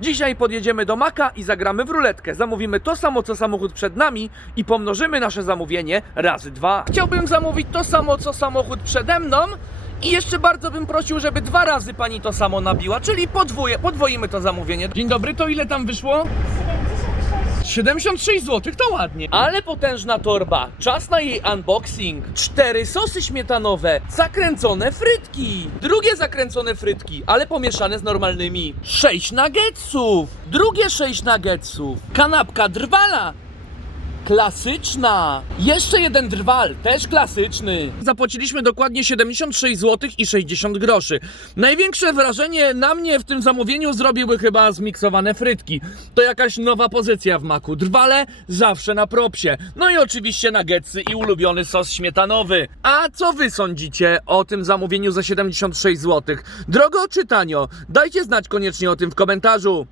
Dzisiaj podjedziemy do Maka i zagramy w ruletkę. Zamówimy to samo co samochód przed nami i pomnożymy nasze zamówienie razy dwa. Chciałbym zamówić to samo co samochód przede mną i jeszcze bardzo bym prosił, żeby dwa razy pani to samo nabiła, czyli podwóje, podwoimy to zamówienie. Dzień dobry, to ile tam wyszło? 76 zł, to ładnie. Ale potężna torba. Czas na jej unboxing. Cztery sosy śmietanowe, zakręcone frytki. Drugie zakręcone frytki, ale pomieszane z normalnymi. Sześć nuggetsów. Drugie sześć nuggetsów. Kanapka drwala. Klasyczna! Jeszcze jeden drwal, też klasyczny. Zapłaciliśmy dokładnie 76 zł i 60 groszy. Największe wrażenie na mnie w tym zamówieniu zrobiły chyba zmiksowane frytki. To jakaś nowa pozycja w maku. Drwale zawsze na propsie. No i oczywiście nuggetsy i ulubiony sos śmietanowy. A co wy sądzicie o tym zamówieniu za 76 zł? Drogo czy tanio? Dajcie znać koniecznie o tym w komentarzu.